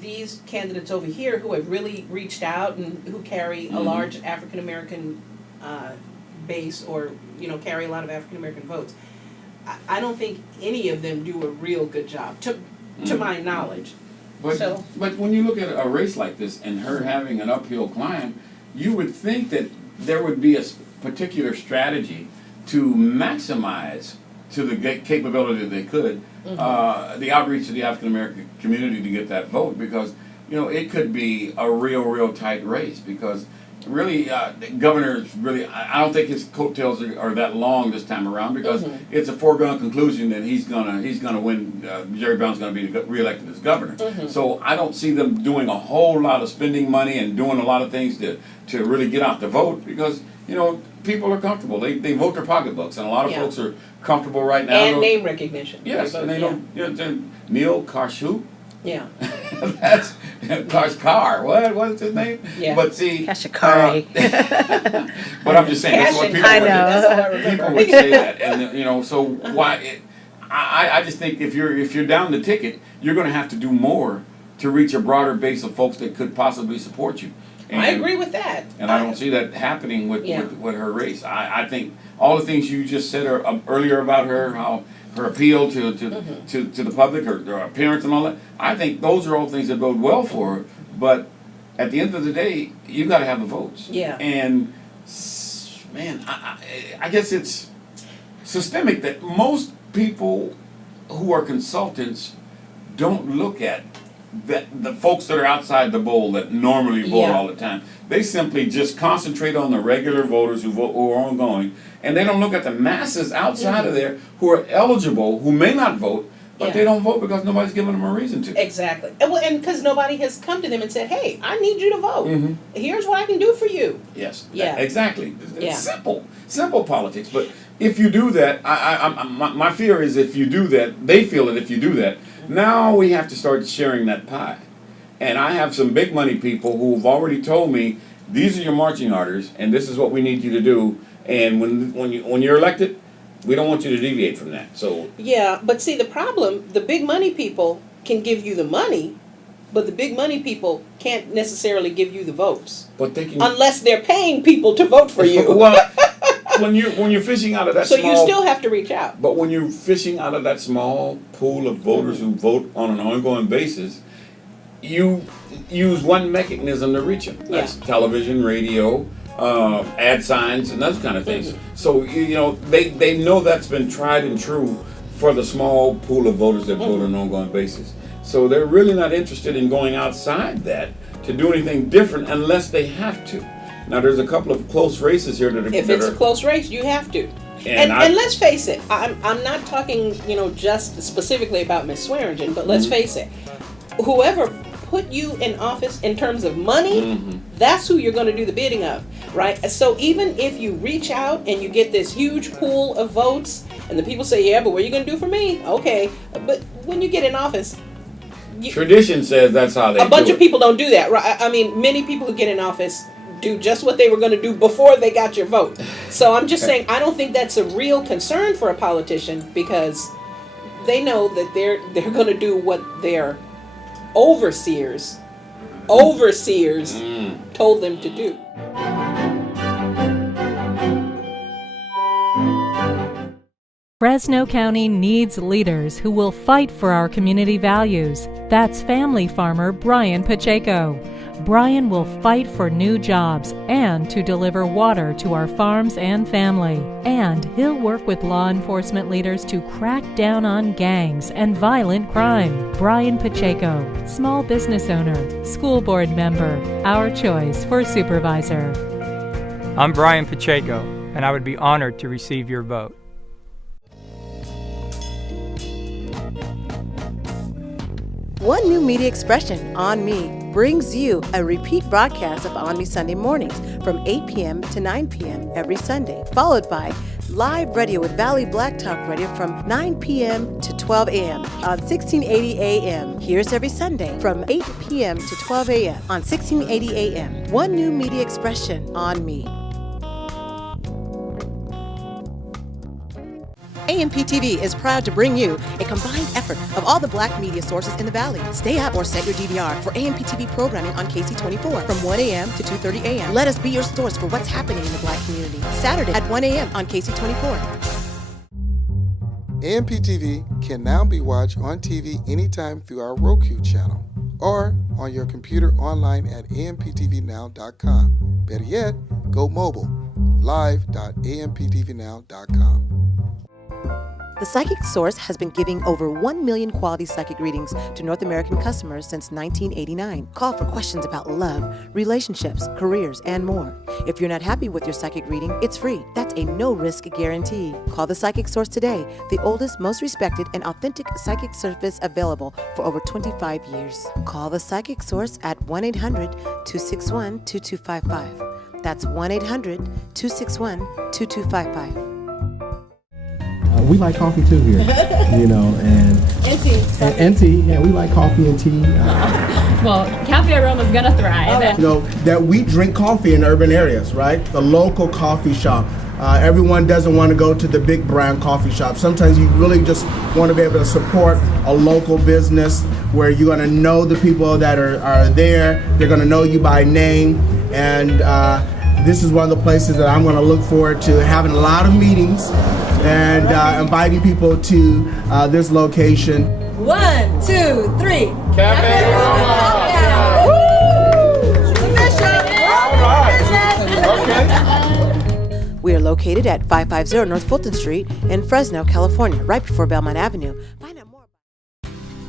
these candidates over here who have really reached out and who carry a large African American base, or carry a lot of African American votes, I don't think any of them do a real good job, to my knowledge. But when you look at a race like this and her having an uphill climb, you would think that there would be a particular strategy to maximize to the capability that they could the outreach to the African American community to get that vote, because it could be a real tight race, because really the governor's really, I don't think his coattails are that long this time around, because it's a foregone conclusion that he's gonna win. Jerry Brown's gonna be reelected as governor. So I don't see them doing a whole lot of spending money and doing a lot of things to really get out the vote, because people are comfortable. They vote their pocketbooks, and a lot of folks are comfortable right now. And name recognition. Yes, and they don't. Neil Karshu. Yeah. That's Kashkar. What's his name? Yeah. But see, Kashkari. but I'm just saying that's what people would say that, and so why? I just think if you're down the ticket, you're going to have to do more to reach a broader base of folks that could possibly support you. And I agree with that. And I don't see that happening with her race. I think all the things you just said earlier about her, how her appeal to the public, her appearance and all that, I think those are all things that bode well for her. But at the end of the day, you got to have the votes. Yeah. And man, I guess it's systemic that most people who are consultants don't look at the folks that are outside the bowl that normally vote all the time. They simply just concentrate on the regular voters who are ongoing, and they don't look at the masses outside of there who are eligible, who may not vote, but they don't vote because nobody's giving them a reason to. Exactly. And because nobody has come to them and said, hey, I need you to vote. Here's what I can do for you. Yes. Yeah. Exactly. It's simple politics. But if you do that, my fear is if you do that, they feel that if you do that, now we have to start sharing that pie. And I have some big money people who've already told me, these are your marching orders, and this is what we need you to do. And when you're elected, we don't want you to deviate from that. So yeah, but see the problem, the big money people can give you the money, but the big money people can't necessarily give you the votes. But they can, unless they're paying people to vote for you. Well, when you're fishing out of that so you still have to reach out. But when you're fishing out of that small pool of voters who vote on an ongoing basis, you use one mechanism to reach them. That's television, radio, ad signs, and those kind of things. So they know that's been tried and true for the small pool of voters that vote on an ongoing basis. So they're really not interested in going outside that to do anything different unless they have to. Now there's a couple of close races here that are. If it's a close race, you have to. And let's face it, I'm not talking just specifically about Ms. Swearingen, but let's face it, whoever put you in office in terms of money, that's who you're going to do the bidding of, right? So even if you reach out and you get this huge pool of votes, and the people say, yeah, but what are you going to do for me? Okay, but when you get in office, tradition says that's how they do it. A bunch of people don't do that, right? I mean, many people who get in office do just what they were going to do before they got your vote. So I'm just saying, I don't think that's a real concern for a politician, because they know that they're going to do what their overseers told them to do. Fresno County needs leaders who will fight for our community values. That's family farmer Brian Pacheco. Brian will fight for new jobs and to deliver water to our farms and family. And he'll work with law enforcement leaders to crack down on gangs and violent crime. Brian Pacheco, small business owner, school board member, our choice for supervisor. I'm Brian Pacheco, and I would be honored to receive your vote. One New Media Expression, ONME, brings you a repeat broadcast of ONME Sunday Mornings from 8 p.m. to 9 p.m. every Sunday, followed by live radio with Valley Black Talk Radio from 9 p.m. to 12 a.m. on 1680 a.m. Here's every Sunday from 8 p.m. to 12 a.m. on 1680 a.m. One New Media Expression, ONME. AMPTV is proud to bring you a combined effort of all the black media sources in the Valley. Stay up or set your DVR for AMPTV programming on KC24 from 1 a.m. to 2:30 a.m. Let us be your source for what's happening in the black community. Saturday at 1 a.m. on KC24. AMPTV can now be watched on TV anytime through our Roku channel or on your computer online at amptvnow.com. Better yet, go mobile, live.amptvnow.com. The Psychic Source has been giving over 1 million quality psychic readings to North American customers since 1989. Call for questions about love, relationships, careers, and more. If you're not happy with your psychic reading, it's free. That's a no-risk guarantee. Call the Psychic Source today, the oldest, most respected, and authentic psychic service available for over 25 years. Call the Psychic Source at 1-800-261-2255. That's 1-800-261-2255. We like coffee too here, you know, and tea. Yeah, we like coffee and tea. Well, Cafe Aroma's gonna thrive. You know, that we drink coffee in urban areas, right? The local coffee shop. Everyone doesn't want to go to the big brand coffee shop. Sometimes you really just want to be able to support a local business where you're going to know the people that are there. They're going to know you by name. And this is one of the places that I'm going to look forward to having a lot of meetings and inviting people to this location. 1, 2, 3. Cafe We are located at 550 North Fulton Street in Fresno, California, right before Belmont Avenue. Find out more.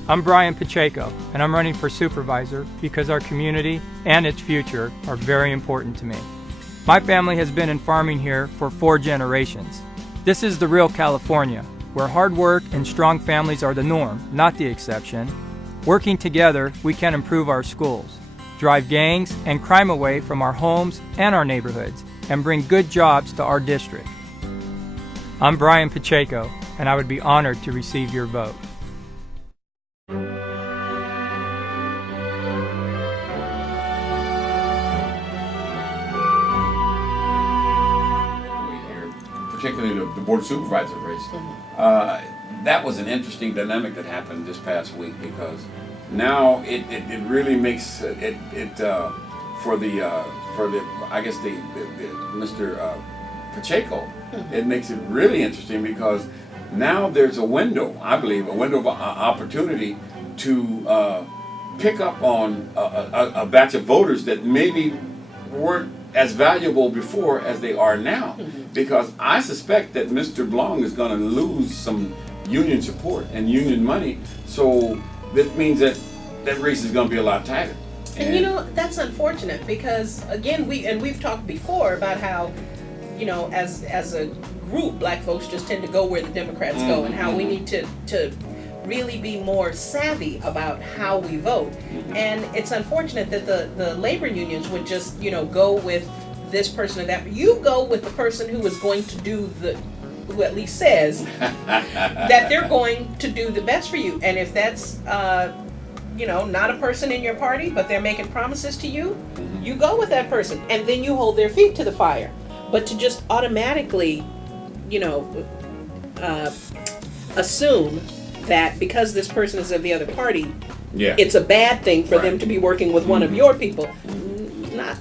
I'm Brian Pacheco, and I'm running for supervisor because our community and its future are very important to me. My family has been in farming here for 4 generations. This is the real California, where hard work and strong families are the norm, not the exception. Working together, we can improve our schools, drive gangs and crime away from our homes and our neighborhoods, and bring good jobs to our district. I'm Brian Pacheco, and I would be honored to receive your vote. Particularly the Board of Supervisor race. That was an interesting dynamic that happened this past week, because now it really makes it for the I guess the Mr. Pacheco, it makes it really interesting, because now there's a window, I believe, a window of opportunity to pick up on a batch of voters that maybe weren't as valuable before as they are now, because I suspect that Mr. Blong is going to lose some union support and union money, so that means that race is going to be a lot tighter. And you know, that's unfortunate, because again, we've talked before about how, you know, as a group, black folks just tend to go where the Democrats go, and how we need to really be more savvy about how we vote. And it's unfortunate that the labor unions would just, you know, go with this person or that. You go with the person who is going to do who at least says that they're going to do the best for you. And if that's you know, not a person in your party, but they're making promises to you, you go with that person, and then you hold their feet to the fire. But to just automatically, you know, assume that because this person is of the other party, it's a bad thing for them to be working with one of your people.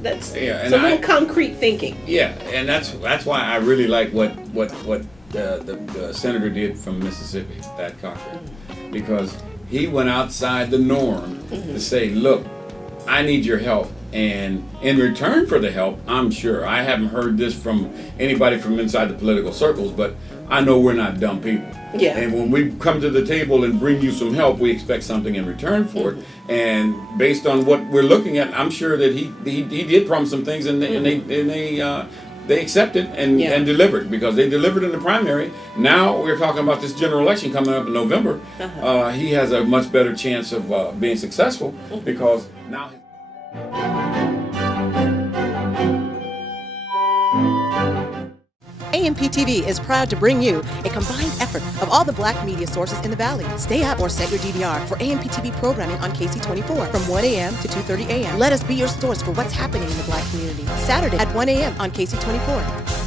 That's it's a little concrete thinking. Yeah, and that's why I really like what the senator did from Mississippi, Thad Cochran, because he went outside the norm to say, look, I need your help, and in return for the help, I'm sure, I haven't heard this from anybody from inside the political circles, but I know we're not dumb people. Yeah. And when we come to the table and bring you some help, we expect something in return for it. And based on what we're looking at, I'm sure that he did promise some things, and they accepted and delivered, because they delivered in the primary. Now we're talking about this general election coming up in November. He has a much better chance of being successful, because now. AMPTV is proud to bring you a combined effort of all the black media sources in the Valley. Stay up or set your DVR for AMPTV programming on KC24 from 1 a.m. to 2:30 a.m. Let us be your source for what's happening in the black community. Saturday at 1 a.m. on KC24.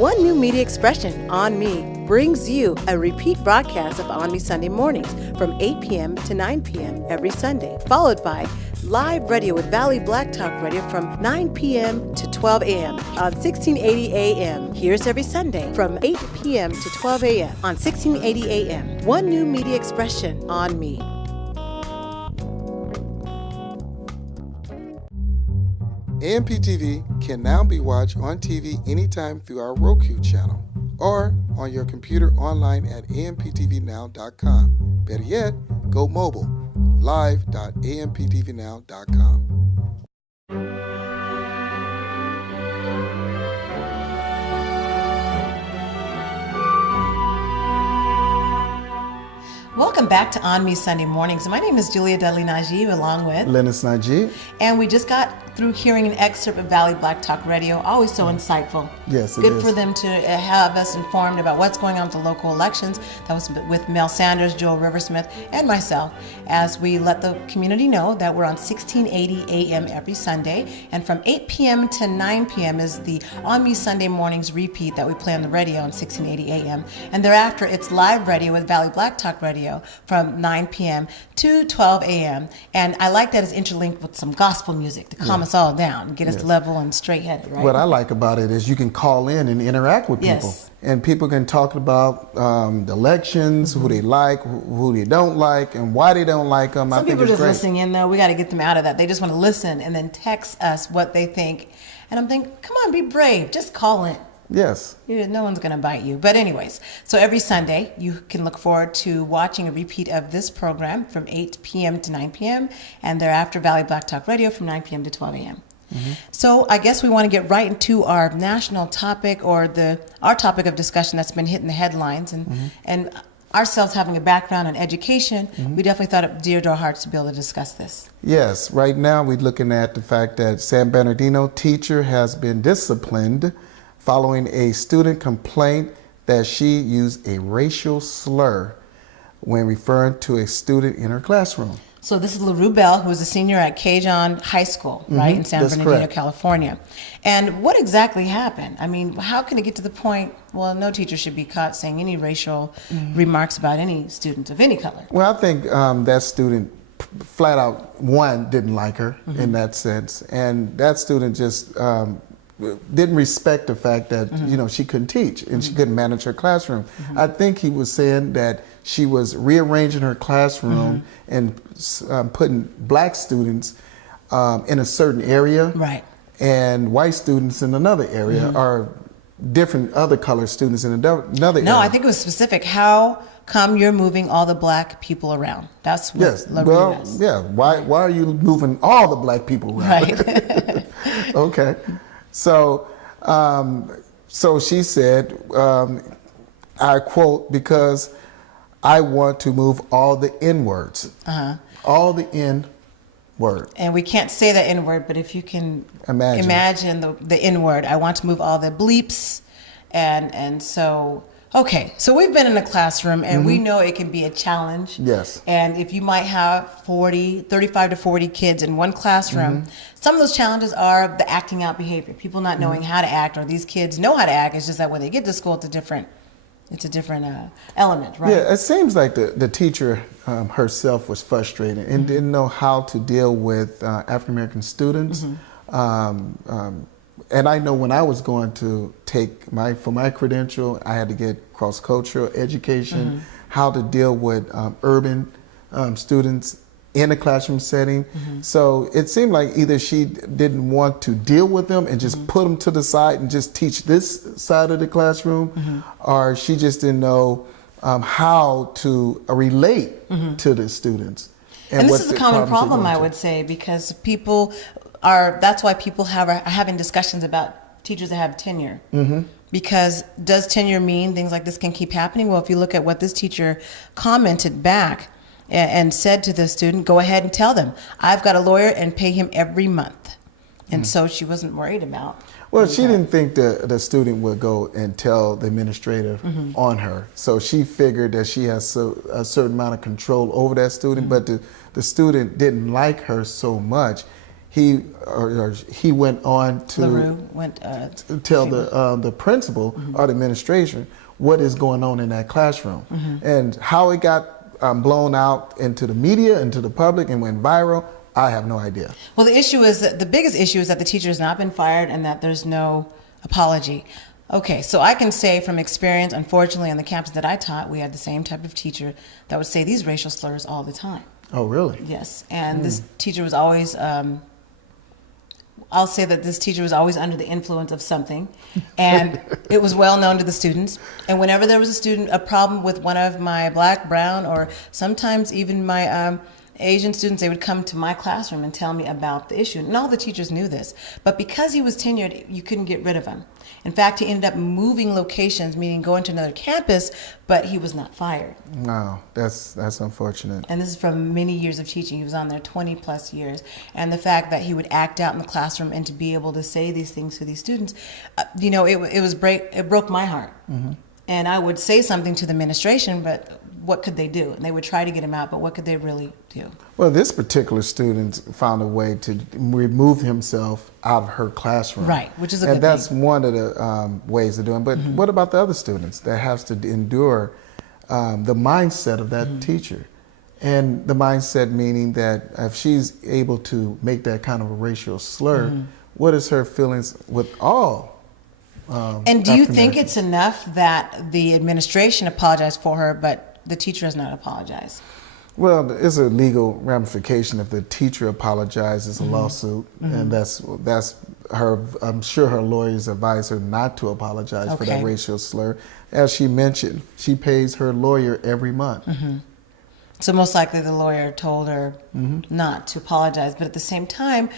One New Media Expression, ONME, brings you a repeat broadcast of ONME Sunday Mornings from 8 p.m. to 9 p.m. every Sunday, followed by live radio with Valley Black Talk Radio from 9 p.m. to 12 a.m. on 1680 a.m. Here's every Sunday from 8 p.m. to 12 a.m. on 1680 a.m. One New Media Expression, ONME. AMP-TV can now be watched on TV anytime through our Roku channel or on your computer online at amptvnow.com. Better yet, go mobile, live.amptvnow.com. Welcome back to ONME Sunday Mornings. My name is Julia Dudley Najib, along with Lennice Najib. And we just got through hearing an excerpt of Valley Black Talk Radio. Always so insightful. Yes, it Good is. for them to have us informed about what's going on with the local elections. That was with Mel Sanders, Joel Riversmith, and myself, as we let the community know that we're on 1680 a.m. every Sunday. And from 8 p.m. to 9 p.m. is the ONME Sunday Mornings repeat that we play on the radio on 1680 a.m. And thereafter, it's live radio with Valley Black Talk Radio from 9 p.m. to 12 a.m. And I like that it's interlinked with some gospel music to calm us all down, get us level and straight-headed, right? What I like about it is you can call in and interact with people. Yes. And people can talk about the elections, who they like, who they don't like, and why they don't like them. Some people are just listening in, though. We got to get them out of that. They just want to listen and then text us what they think. And I'm thinking, come on, be brave. Just call in. Yes. No one's going to bite you. But anyways, so every Sunday, you can look forward to watching a repeat of this program from 8 p.m. to 9 p.m. and thereafter Valley Black Talk Radio from 9 p.m. to 12 a.m. Mm-hmm. So I guess we want to get right into our national topic, or our topic of discussion that's been hitting the headlines. And ourselves having a background in education, we definitely thought it dear to our hearts to be able to discuss this. Yes. Right now, we're looking at the fact that San Bernardino teacher has been disciplined following a student complaint that she used a racial slur when referring to a student in her classroom. So this is LaRue Bell, who is a senior at Cajun High School, right, in San Bernardino, correct. California. And what exactly happened? I mean, how can it get to the point, well, no teacher should be caught saying any racial remarks about any student of any color? Well, I think that student flat out, one, didn't like her in that sense. And that student just didn't respect the fact that, she couldn't teach and she couldn't manage her classroom. I think he was saying that she was rearranging her classroom and putting black students in a certain area, right, and white students in another area, or different other color students in another area. No, I think it was specific. How come you're moving all the black people around? That's what LaRue is. Yeah. Why are you moving all the black people around? Right. Okay. So, so she said, I quote, because I want to move all the N-words. All the N-word. And we can't say the N-word, but if you can imagine the N-word, I want to move all the bleeps. And so, okay, so we've been in a classroom and we know it can be a challenge. Yes. And if you might have 35 to 40 kids in one classroom, some of those challenges are the acting out behavior, people not knowing how to act, or these kids know how to act. It's just that when they get to school, it's a different element, right? Yeah, it seems like the teacher herself was frustrated and didn't know how to deal with African American students. And I know when I was going to take for my credential, I had to get cross-cultural education, how to deal with urban students in a classroom setting. So it seemed like either she didn't want to deal with them and just put them to the side and just teach this side of the classroom, or she just didn't know how to relate to the students. And this is a common problem, I would say, because that's why people are having discussions about teachers that have tenure. Because does tenure mean things like this can keep happening? Well, if you look at what this teacher commented back and said to the student, go ahead and tell them, I've got a lawyer and pay him every month. And so she wasn't worried about. Well, she didn't think the student would go and tell the administrator on her. So she figured that she has a certain amount of control over that student, but the student didn't like her so much. he went on to tell the principal or the administration what is going on in that classroom. And how it got blown out into the media, into the public, and went viral, I have no idea. Well, the issue is that the biggest issue is that the teacher has not been fired and that there's no apology. Okay, so I can say from experience, unfortunately, on the campus that I taught, we had the same type of teacher that would say these racial slurs all the time. Oh, really? Yes, and this teacher was always, I'll say that this teacher was always under the influence of something, and it was well known to the students. And whenever there was a problem with one of my black, brown, or sometimes even my Asian students, they would come to my classroom and tell me about the issue. And all the teachers knew this. But because he was tenured, you couldn't get rid of him. In fact, he ended up moving locations, meaning going to another campus, but he was not fired. Wow, that's unfortunate. And this is from many years of teaching. He was on there 20 plus years. And the fact that he would act out in the classroom and to be able to say these things to these students, it broke my heart. And I would say something to the administration, but what could they do? And they would try to get him out, but what could they really do? Well, this particular student found a way to remove himself out of her classroom. Right, which is a good thing. And that's one of the ways of doing it. But what about the other students that has to endure the mindset of that teacher? And the mindset meaning that if she's able to make that kind of a racial slur, what is her feelings with all? And do you think it's enough that the administration apologized for her, but the teacher has not apologized? Well, it's a legal ramification if the teacher apologizes, a lawsuit, and that's her. I'm sure her lawyers advise her not to apologize for that racial slur. As she mentioned, she pays her lawyer every month. So most likely the lawyer told her not to apologize, but at the same time,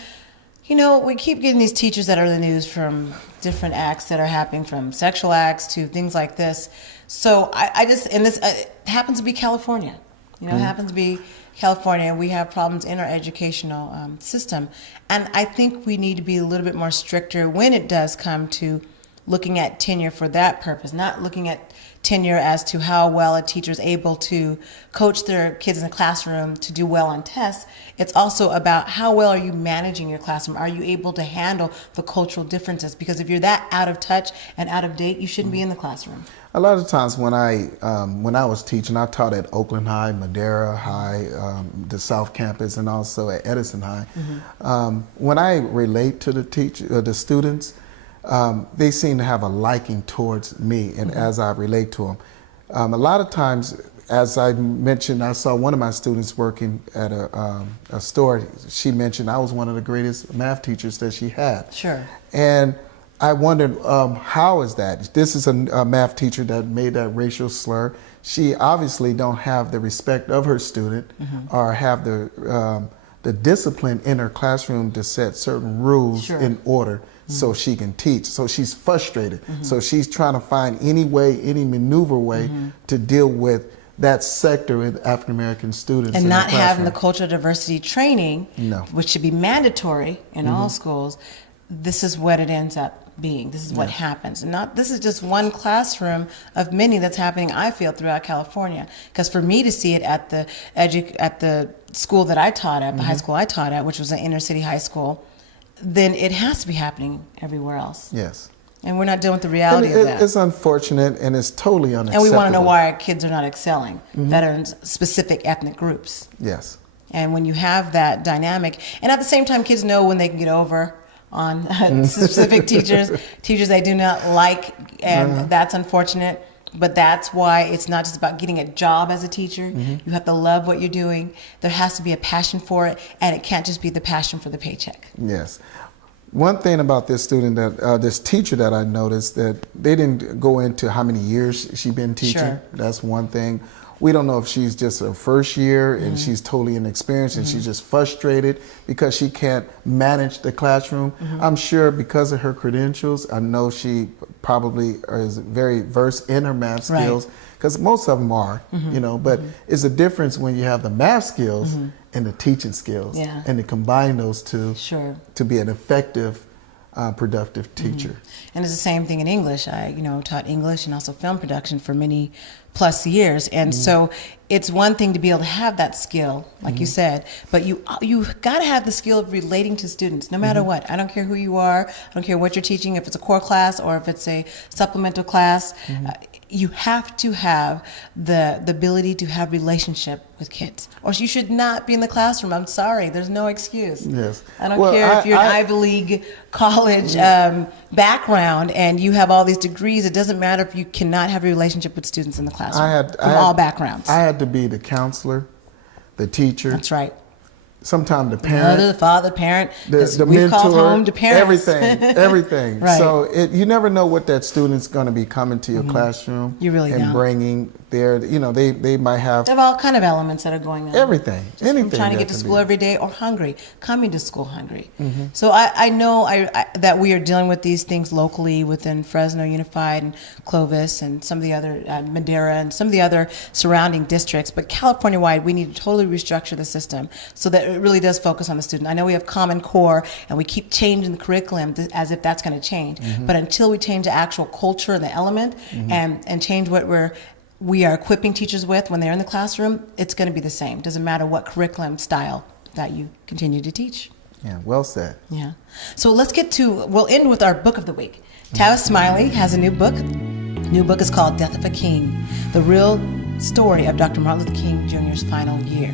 you know, we keep getting these teachers that are in the news from different acts that are happening, from sexual acts to things like this. So it happens to be California. You know, it happens to be California, and we have problems in our educational system. And I think we need to be a little bit more stricter when it does come to looking at tenure for that purpose, not looking at tenure as to how well a teacher is able to coach their kids in the classroom to do well on tests. It's also about how well are you managing your classroom? Are you able to handle the cultural differences? Because if you're that out of touch and out of date, you shouldn't be in the classroom. A lot of times when I was teaching, I taught at Oakland High, Madera High, the South Campus, and also at Edison High. When I relate to the students, they seem to have a liking towards me, and as I relate to them. A lot of times, as I mentioned, I saw one of my students working at a store. She mentioned I was one of the greatest math teachers that she had. Sure. And I wondered, how is that? This is a math teacher that made that racial slur. She obviously don't have the respect of her student or have the discipline in her classroom to set certain rules in order so she can teach. So she's frustrated. So she's trying to find any maneuver way to deal with that sector with African American students. And not having the cultural diversity training, which should be mandatory in all schools. This is what it ends up being. This is what happens. And this is just one classroom of many that's happening, I feel, throughout California. Because for me to see it at the school that I taught at, the high school I taught at, which was an inner city high school, then it has to be happening everywhere else. Yes. And we're not dealing with the reality of that. It's unfortunate, and it's totally unacceptable. And we want to know why our kids are not excelling, that are in specific ethnic groups. Yes. And when you have that dynamic, and at the same time, kids know when they can get over on specific teachers they do not like, and that's unfortunate. But that's why it's not just about getting a job as a teacher. You have to love what you're doing. There has to be a passion for it, and it can't just be the passion for the paycheck. Yes. One thing about this student, this teacher that I noticed, that they didn't go into how many years she's been teaching. Sure. That's one thing. We don't know if she's just her first year and she's totally inexperienced and she's just frustrated because she can't manage the classroom. I'm sure because of her credentials, I know she probably is very versed in her math skills, because most of them are, you know, but it's a difference when you have the math skills and the teaching skills, and to combine those two to be an effective productive teacher. And it's the same thing in English. I, taught English and also film production for many plus years. And so it's one thing to be able to have that skill, like you said, but you've got to have the skill of relating to students, no matter what. I don't care who you are. I don't care what you're teaching, if it's a core class or if it's a supplemental class. You have to have the ability to have relationship with kids, or you should not be in the classroom. I'm sorry, there's no excuse. Yes. I don't care if you're an Ivy League college background and you have all these degrees. It doesn't matter if you cannot have a relationship with students in the classroom from all backgrounds. I had to be the counselor, the teacher. That's right. Sometimes the parent, the father, parent, the we've mentor, called home to parents. everything. Right. So you never know what that student's going to be coming to your classroom. You really and don't. Bringing their, they might have. They have all kind of elements that are going on. Everything, anything. From trying to get to school every day or hungry, coming to school hungry. So I know that we are dealing with these things locally within Fresno Unified and Clovis and some of the other Madera and some of the other surrounding districts. But California-wide, we need to totally restructure the system so that it really does focus on the student. I know we have Common Core and we keep changing the curriculum as if that's going to change. But until we change the actual culture and the element and change what we are equipping teachers with when they're in the classroom, it's going to be the same. Doesn't matter what curriculum style that you continue to teach. Yeah, well said. Yeah. So we'll end with our book of the week. Tavis Smiley has a new book. New book is called Death of a King, the real story of Dr. Martin Luther King Jr.'s final year.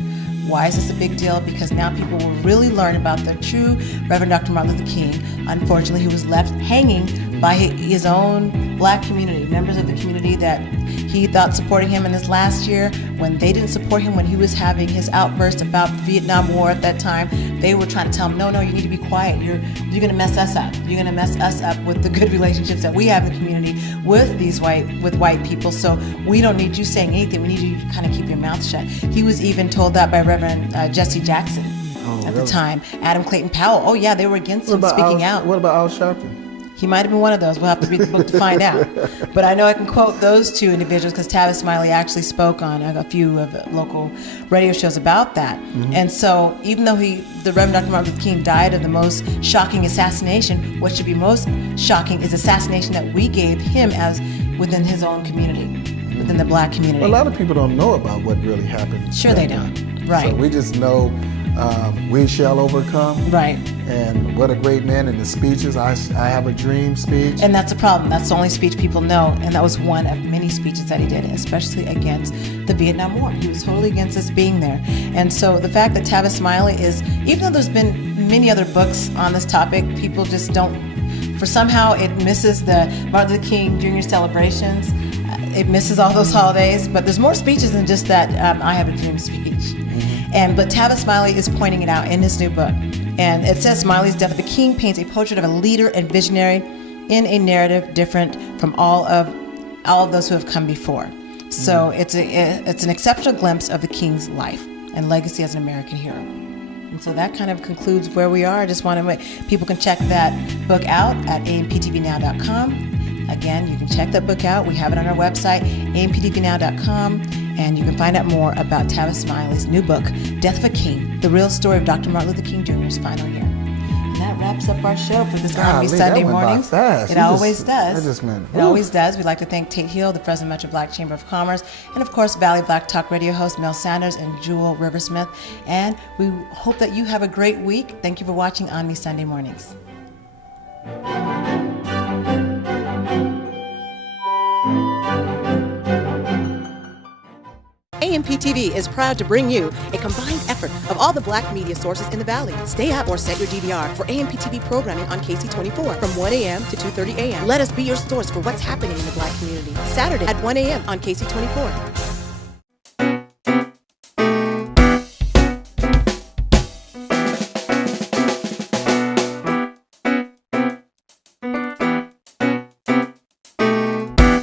Why is this a big deal? Because now people will really learn about the true Reverend Dr. Martin Luther King. Unfortunately, he was left hanging by his own black community, members of the community that he thought supporting him in his last year. When they didn't support him when he was having his outburst about the Vietnam War at that time, they were trying to tell him, no, you need to be quiet. You're going to mess us up. You're going to mess us up with the good relationships that we have in the community with white people. So we don't need you saying anything. We need you to kind of keep your mouth shut. He was even told that by Reverend Jesse Jackson at the time. Adam Clayton Powell. They were against him speaking out. What about Al Sharpton? He might have been one of those. We'll have to read the book to find out. But I know I can quote those two individuals because Tavis Smiley actually spoke on a few of the local radio shows about that. And so even though the Reverend Dr. Martin Luther King died of the most shocking assassination, what should be most shocking is assassination that we gave him as within his own community, within the black community. Well, a lot of people don't know about what really happened. Sure they don't. Right. So we just know we shall overcome. Right. And what a great man in the speeches. I have a dream speech. And that's the problem. That's the only speech people know. And that was one of many speeches that he did, especially against the Vietnam War. He was totally against us being there. And so the fact that Tavis Smiley is, even though there's been many other books on this topic, people just don't, for somehow it misses the Martin Luther King Jr. celebrations. It misses all those holidays, but there's more speeches than just that I have a dream speech. But Tavis Smiley is pointing it out in his new book. And it says Smiley's Death of a King paints a portrait of a leader and visionary in a narrative different from all of those who have come before. So it's an exceptional glimpse of the King's life and legacy as an American hero. And so that kind of concludes where we are. I just want to people can check that book out at amptvnow.com. Again, you can check that book out. We have it on our website, amptvnow.com, and you can find out more about Tavis Smiley's new book, Death of a King, the real story of Dr. Martin Luther King Jr.'s final year. And that wraps up our show for this ONME Sunday Mornings. It always does. It always does. We'd like to thank Tate Hill, the Fresno Metro Black Chamber of Commerce, and of course, Valley Black Talk radio host Mel Sanders and Jewel Riversmith. And we hope that you have a great week. Thank you for watching ONME Sunday Mornings. AMP-TV is proud to bring you a combined effort of all the black media sources in the Valley. Stay up or set your DVR for AMP-TV programming on KC24 from 1 a.m. to 2:30 a.m. Let us be your source for what's happening in the black community. Saturday at 1 a.m. on KC24.